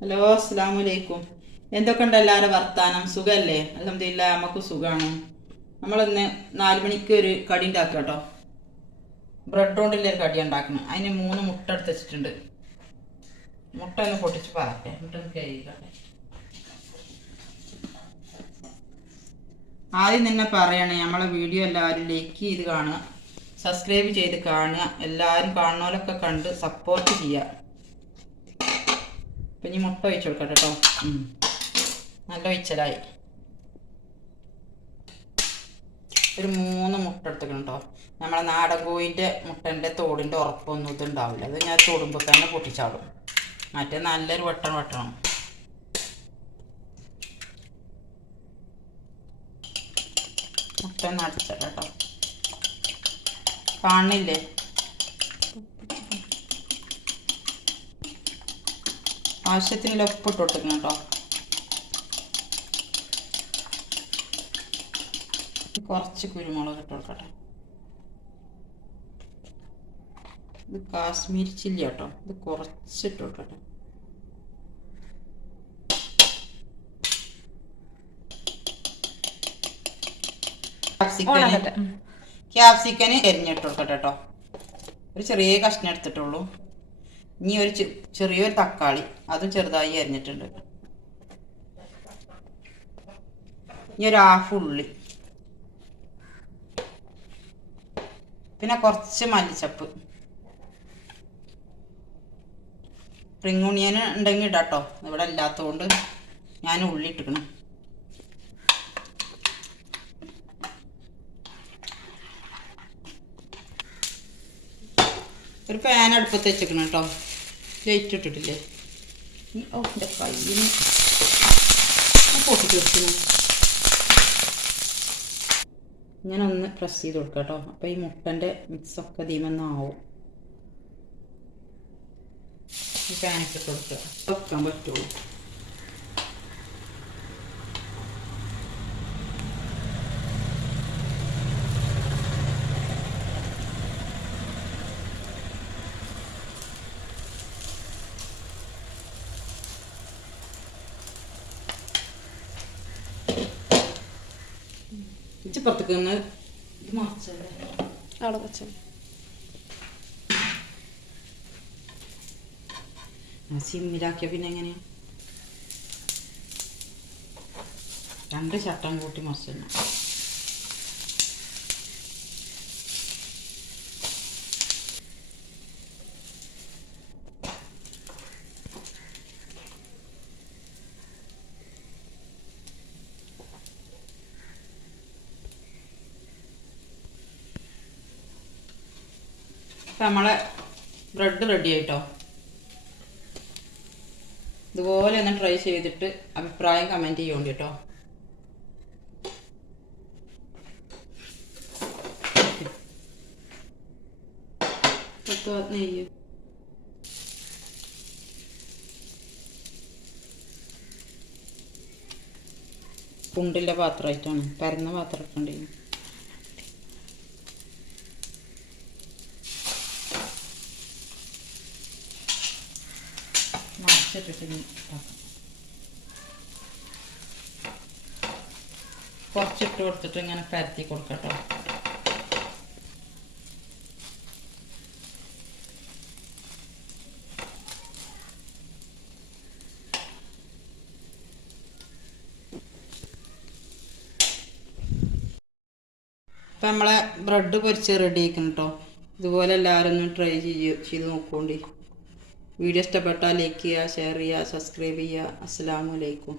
Hello അസ്സാം വലൈക്കും എന്തൊക്കെ ഉണ്ട് എല്ലാവരും വർത്താനം? സുഖമല്ലേ അലഹമില്ല നമുക്ക് സുഖമാണ് നമ്മളിന്ന് നാല് മണിക്ക് ഒരു കടി ഉണ്ടാക്കുക കേട്ടോ. ബ്രെഡ് കൊണ്ടുള്ള ഒരു കടി ഉണ്ടാക്കണം. അതിന് മൂന്ന് മുട്ട എടുത്ത് വെച്ചിട്ടുണ്ട്. മുട്ട ഒന്ന് പൊട്ടിച്ച് പാറട്ടെ മുട്ട ഒന്ന് കഴിക്കട്ടെ ആദ്യം തന്നെ പറയണേ നമ്മളെ വീഡിയോ എല്ലാവരും ലൈക്ക് ചെയ്ത് കാണുക സബ്സ്ക്രൈബ് ചെയ്ത് കാണുക എല്ലാവരും കാണുന്നവരൊക്കെ കണ്ട് സപ്പോർട്ട് ചെയ്യുക. അപ്പം ഇനി മുട്ട ഒഴിച്ചു കൊടുക്കട്ടെ കേട്ടോ. നല്ല ഒഴിച്ചലായി ഒരു മൂന്ന് മുട്ട എടുത്തിക്കണം കേട്ടോ നമ്മളെ നാടൻ കോഴിന്റെ മുട്ടന്റെ തോടിന്റെ ഉറപ്പൊന്നും ഇത് ഉണ്ടാവില്ല അത് ഞാൻ തോടുമ്പോൾ തന്നെ പൊട്ടിച്ചാടും. മറ്റേ നല്ലൊരു വെട്ടണം വെട്ടണം. മുട്ട നടച്ചട്ടോ അടിച്ചട്ടെ കേട്ടോ ഉപ്പ് ഇട്ട് കൊടുക്കണം കേട്ടോ. കുറച്ച് കുരുമുളക് ഇട്ട് കൊടുക്കട്ടെ. ഇത് കാശ്മീരി ചില്ലി കേട്ടോ. ഇത് കുറച്ചിട്ട് കൊടുക്കട്ടെ. ക്യാപ്സിക്കന് ക്യാപ്സിക്കന് എരിഞ്ഞിട്ട് കൊടുക്കട്ടെ കേട്ടോ. ഒരു ചെറിയ കഷ്ണം എടുത്തിട്ടുള്ളൂ. ഇനി ഒരു ചെറിയൊരു തക്കാളി. അതും ചെറുതായി അരിഞ്ഞിട്ടുണ്ട്. ഇനി ഒരു ഹാഫ് ഉള്ളി. പിന്നെ കുറച്ച് മല്ലിച്ചപ്പ്. സ്പ്രിങ് ഉണിയൻ ഉണ്ടെങ്കിൽ ഇടാട്ടോ. ഇവിടെ ഇല്ലാത്തതുകൊണ്ട് ഞാൻ ഉള്ളി ഇട്ടിക്കണം ഒരു പാൻ അടുപ്പത്ത് വെച്ചേക്കണം കേട്ടോ. ലൈറ്റ് ഇട്ടിട്ടില്ലേ ഓ എന്റെ കയ്യിന്. പൊട്ടി തീർക്കുന്നു ഇങ്ങനെ ഒന്ന് പ്രസ് ചെയ്ത് കൊടുക്കാം കേട്ടോ. അപ്പോൾ ഈ മുട്ടന്റെ മിക്സൊക്കെ ധീമെന്നാവും ഇട്ട് കൊടുക്കുക വെക്കാൻ പറ്റുള്ളൂ. ഇച്ചിപ്പുറത്തേക്ക് നിന്ന് ഇത് മറിച്ചല്ലേ അവിടെ കുറച്ച് സിമ്മിലാക്കിയ പിന്നെ എങ്ങനെയാ? രണ്ട് ചട്ടം കൂട്ടി മറിച്ചിടണം. നമ്മളെ ബ്രെഡ് റെഡി ആയിട്ടോ. ഇതുപോലെ ഒന്ന് ട്രൈ ചെയ്തിട്ട് അഭിപ്രായം കമന്റ് ചെയ്യുന്നുണ്ട് കേട്ടോ നെയ്യ്. കുണ്ടിന്റെ പാത്രമായിട്ടാണ്. പരന്ന പാത്രം ഇട്ടുണ്ടെങ്കിൽ ഇതാക്കാം. കുറച്ചിട്ട് കൊടുത്തിട്ട് ഇങ്ങനെ പരത്തി കൊടുക്കട്ടോ അപ്പം നമ്മളെ ബ്രെഡ് പൊരിച്ച് റെഡി ആക്കണം കേട്ടോ ഇതുപോലെ എല്ലാവരും ഒന്ന് ട്രൈ ചെയ്ത് ചെയ്ത് നോക്കുകൊണ്ടി വീഡിയോ ഇഷ്ടപ്പെട്ടാൽ ലൈക്ക് ചെയ്യുക ഷെയർ ചെയ്യുക സബ്സ്ക്രൈബ് ചെയ്യുക. അസ്സാം വലൈക്കും